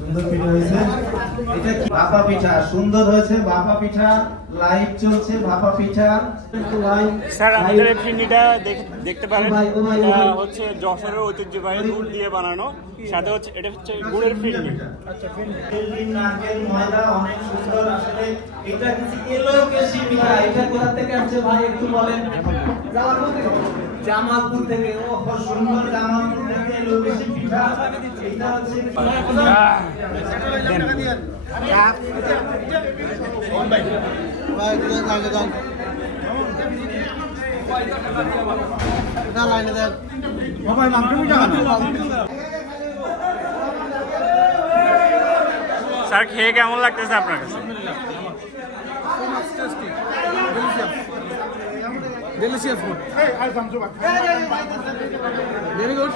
সুন্দর পিঠা হয়েছে। এটা কি ভাপা পিঠা, সুন্দর হয়েছে ভাপা পিঠা। লাইভ চলছে ভাপা পিঠা। স্যার আমাদের এই ফিরনিটা দেখতে পারেন, এটা হচ্ছে যশোরের ঐতিহ্যবাহী গুড় দিয়ে বানানো, সাথে হচ্ছে এটা হচ্ছে গুড়ের ফিরনি। আচ্ছা, ফিরনি নারকেল ময়দা অনেক সুন্দর। আসলে এটা কিছু এলোকেশি পিঠা। এটা কোথা থেকে আসছে ভাই একটু বলেন? জামালপুর থেকে। ও সুন্দর, জামালপুর থেকে এলোকেশি পিঠা। এটা হচ্ছে স্যার খেয়ে কেমন লাগতেছে আপনার কাছে? Delicious food. Very good.